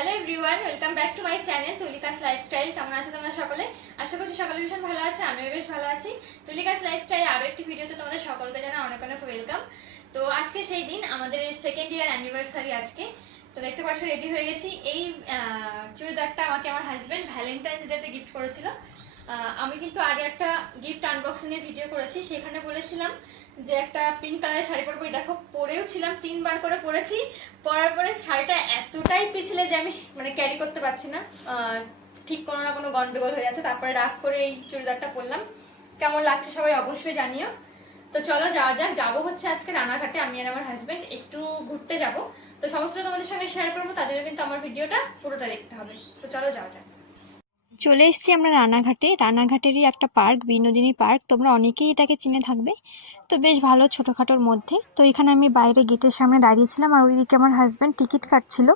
Hello everyone welcome back to my channel Tulika's lifestyle কেমন আছো তোমরা সকলে? আশা করছি সকলে ভীষণ ভালো আছে, আমিও বেশ ভালো আছি। তুলিকাস লাইফস্টাইল আরও একটি ভিডিওতে তোমাদের সকলকে জানা অনেক অনেক ওয়েলকাম তো আজকে সেই দিন, আমাদের সেকেন্ড ইয়ার অ্যানিভার্সারি আজকে। তো দেখতে পাচ্ছ রেডি হয়ে গেছি। এই চুড়িদারটা আমাকে আমার হাজব্যান্ড ভ্যালেন্টাইন্স ডেতে গিফট করেছিল। আমি কিন্তু আগে একটা গিফট আনবক্সিং এর ভিডিও করেছি, সেখানে বলেছিলাম যে একটা পিঙ্ক কালারের শাড়ি পরবো। দেখো, পরেও ছিলাম, তিনবার করে পরেছি। পরার পরে শাড়িটা এতটাই পিছলে যে আমি মানে ক্যারি করতে পারছি না। ঠিক কোনো না কোনো গন্ডগোল হয়ে যাচ্ছে। তারপরে রাগ করে এই চুড়িদারটা পরলাম। কেমন লাগছে সবাই অবশ্যই জানিও। তো চলো, যাওয়া যাক। যাব হচ্ছে আজকে রানাঘাটে, আমি আর আমার হাজবেন্ড একটু ঘুরতে যাব। তো সমস্ত তোমাদের সঙ্গে শেয়ার করব জন্য কিন্তু আমার ভিডিওটা পুরোটা দেখতে হবে। তো চলো, যাওয়া যাক। চলে এসেছি আমরা রানাঘাটে। রানাঘাটেরই একটা পার্ক, বিনোদিনী পার্ক। তোমরা অনেকেই এটাকে চিনে থাকবে। তো বেশ ভালো ছোটোখাটোর মধ্যে। তো এখানে আমি বাইরে গেটের সামনে দাঁড়িয়েছিলাম আর ওইদিকে আমার হাজব্যান্ড টিকিট কাটছিল।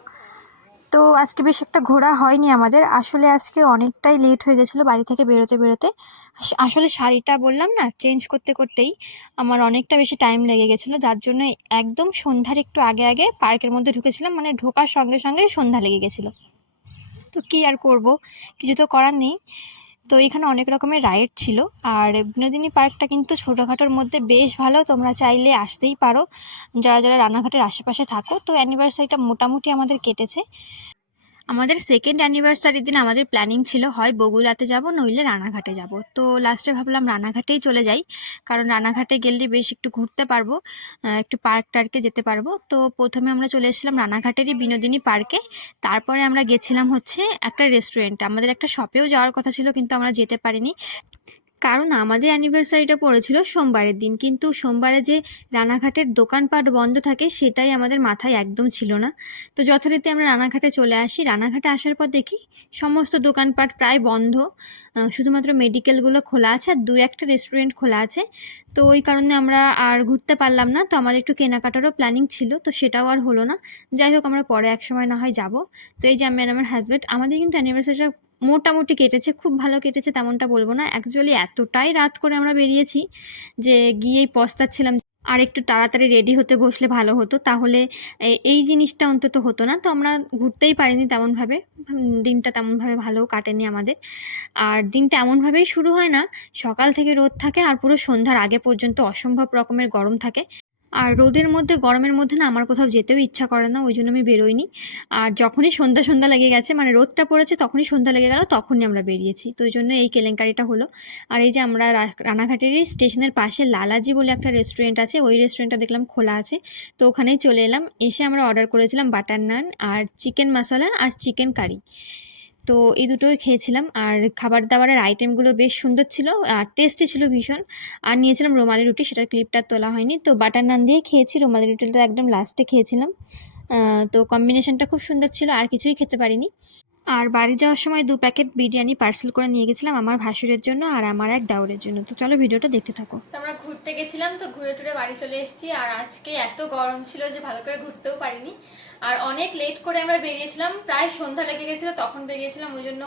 তো আজকে বেশ একটা ঘোরা হয়নি আমাদের। আসলে আজকে অনেকটাই লেট হয়ে গেছিল বাড়ি থেকে বেরোতে বেরোতে। আসলে শাড়িটা বললাম না চেঞ্জ করতে করতেই আমার অনেকটা বেশি টাইম লেগে গেছিল। যার জন্য একদম সন্ধ্যার একটু আগে আগে পার্কের মধ্যে ঢুকেছিলাম। মানে ঢোকার সঙ্গে সঙ্গে সন্ধ্যা লেগে গেছিল। তো কী আর করব? কিছু তো করার নেই। তো এখানে অনেক রকমের রাইড ছিল। আর বিনোদিনী পার্কটা কিন্তু ছোটোখাটোর মধ্যে বেশ ভালো। তোমরা চাইলে আসতেই পারো। যারা যারা রানাঘাটের আশেপাশে থাকো, তো অ্যানিভার্সারিটা মোটামুটি আমাদের কেটেছে। আমাদের সেকেন্ড অ্যানিভার্সারির দিন আমাদের প্ল্যানিং ছিল, হয় বগুলাতে যাব, নইলে রানাঘাটে যাব। তো লাস্টে ভাবলাম রানাঘাটেই চলে যাই, কারণ রানাঘাটে গেলে বেশ একটু ঘুরতে পারব একটু পার্ক টার্কে যেতে পারব। তো প্রথমে আমরা চলে এসেছিলাম রানাঘাটেরই বিনোদিনী পার্কে তারপরে আমরা গেছিলাম হচ্ছে একটা রেস্টুরেন্টে আমাদের একটা শপেও যাওয়ার কথা ছিল, কিন্তু আমরা যেতে পারিনি। কারণ আমাদের অ্যানিভার্সারিটা পড়েছিল সোমবারের দিন। কিন্তু সোমবারে যে রানাঘাটের দোকানপাট বন্ধ থাকে, সেটাই আমাদের মাথায় একদম ছিল না। তো যথারীতি আমরা রানাঘাটে চলে আসি। রানাঘাটে আসার পর দেখি সমস্ত দোকানপাট প্রায় বন্ধ। শুধুমাত্র মেডিকেলগুলো খোলা আছে আর দু একটা রেস্টুরেন্ট খোলা আছে। তো ওই কারণে আমরা আর ঘুরতে পারলাম না। তো আমাদের একটু কেনাকাটারও প্ল্যানিং ছিল, তো সেটাও আর হলো না। যাই হোক, আমরা পরে এক সময় না হয় যাব। তো এই যে আমি আমার হাজব্যান্ড আমাদের কিন্তু অ্যানিভার্সারিটা মোটামুটি কেটেছে, খুব ভালো কেটেছে তেমনটা বলব না। অ্যাকচুয়ালি এতটাই রাত করে আমরা বেরিয়েছি যে গিয়েই পস্তাচ্ছিলাম। আর একটু তাড়াতাড়ি রেডি হতে বসলে ভালো হতো। তাহলে এই জিনিসটা অন্তত হতো না। তো আমরা ঘুরতেই পারিনি তেমনভাবে। দিনটা তেমনভাবে ভালো কাটেনি আমাদের। আর দিনটা এমনভাবেই শুরু হয় না, সকাল থেকে রোদ থাকে আর পুরো সন্ধ্যার আগে পর্যন্ত অসম্ভব রকমের গরম থাকে। আর রোদের মধ্যে, গরমের মধ্যে না আমার কোথাও যেতেও ইচ্ছা করে না, ওই জন্য আমি বেরোইনি। আর যখনই সন্ধ্যা সন্ধ্যা লেগে গেছে মানে রোদটা পড়েছে, তখনই সন্ধ্যা লেগে গেল, তখনই আমরা বেরিয়েছি। তো ওই জন্য এই কেলেঙ্কারিটা হলো। আর এই যে আমরা রানাঘাটেরই স্টেশনের পাশে লালাজি বলে একটা রেস্টুরেন্ট আছে, ওই রেস্টুরেন্টটা দেখলাম খোলা আছে। তো ওখানেই চলে এলাম, এসে আমরা অর্ডার করেছিলাম বাটার নান আর চিকেন মশলা আর চিকেন কারি তো এই দুটোই খেয়েছিলাম। আর খাবার দাবারের আইটেমগুলো বেশ সুন্দর ছিল, আর টেস্টি ছিল ভীষণ। আর নিয়েছিলাম রুমালি রুটি, সেটার ক্লিপটা তোলা হয়নি। তো বাটার নান দিয়ে খেয়েছি, রুমালি রুটিটা একদম লাস্টে খেয়েছিলাম। তো কম্বিনেশনটা খুব সুন্দর ছিল, আর কিছুই খেতে পারিনি। আর বাড়ি যাওয়ার সময় দু প্যাকেট বিরিয়ানি পার্সেল করে নিয়ে গেছিলাম আমার ভাসুরের জন্য আর আমার এক দাউরের জন্য। তো চলো ভিডিওটা দেখতে থাকো। আমরা ঘুরতে গেছিলাম, তো ঘুরে টুরে বাড়ি চলে এসেছি আর আজকে এত গরম ছিল যে ভালো করে ঘুরতেও পারিনি। আর অনেক লেট করে আমরা বেরিয়েছিলাম, প্রায় সন্ধ্যা লেগে গেছিল, তখন বেরিয়েছিলাম, ওই জন্য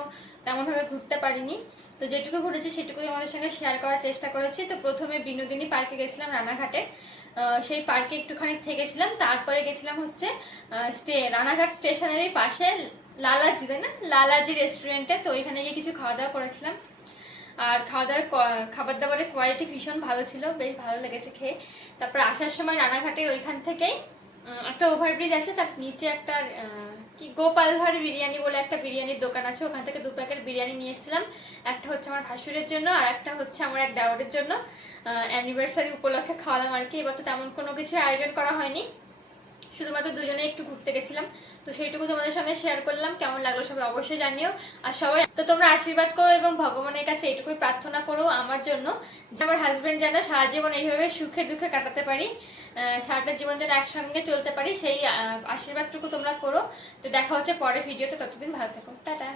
তেমনভাবে ঘুরতে পারিনি। তো যেটুকু ঘুরেছি সেটুকুই আমাদের সঙ্গে শেয়ার করার চেষ্টা করেছি। তো প্রথমে বিনোদিনী পার্কে গেছিলাম রানাঘাটে। সেই পার্কে একটুখানি থেকেছিলাম, তারপরে গেছিলাম হচ্ছে স্টে রানাঘাট স্টেশনেরই পাশে লালাজি, তাই না? লালাজি রেস্টুরেন্টে তো ওইখানে গিয়ে কিছু খাওয়া দাওয়া করেছিলাম। আর খাওয়া দাওয়ার খাবার দাবারের কোয়ালিটি ভীষণ ভালো ছিল, বেশ ভালো লেগেছে খেয়ে। তারপর আসার সময় রানাঘাটের ওইখান থেকেই একটা ওভারব্রিজ আছে, তার নিচে একটা কি গোপাল ভাঁড় বিরিয়ানি বলে একটা বিরিয়ানির দোকান আছে, ওখান থেকে দু প্যাকেট বিরিয়ানি নিয়ে এসেছিলাম। একটা হচ্ছে আমার ভাসুরের জন্য, আর একটা হচ্ছে আমার এক দেওয়ারের জন্য। অ্যানিভার্সারি উপলক্ষে খাওয়ালাম আর কি, এবার তো তেমন কোনো কিছু আয়োজন করা হয়নি। শুধুমাত্র দুজনে একটু ঘুরতে গেছিলাম। তো সেইটুকু তোমাদের সঙ্গে শেয়ার করলাম। কেমন লাগল সবাই অবশ্যই জানিও। আর সবাই, তো তোমরা আশীর্বাদ করো এবং ভগবানের কাছে এটুকুই প্রার্থনা করো আমার জন্য, যে আমার হাজবেন্ড যেন সারা জীবন এইভাবে সুখে দুঃখে কাটাতে পারি সারাটা জীবন যেন একসঙ্গে চলতে পারি, সেই আশীর্বাদটুকু তোমরা করো। তো দেখা হচ্ছে পরে ভিডিওতে ততদিন ভালো থাকো। টাটা।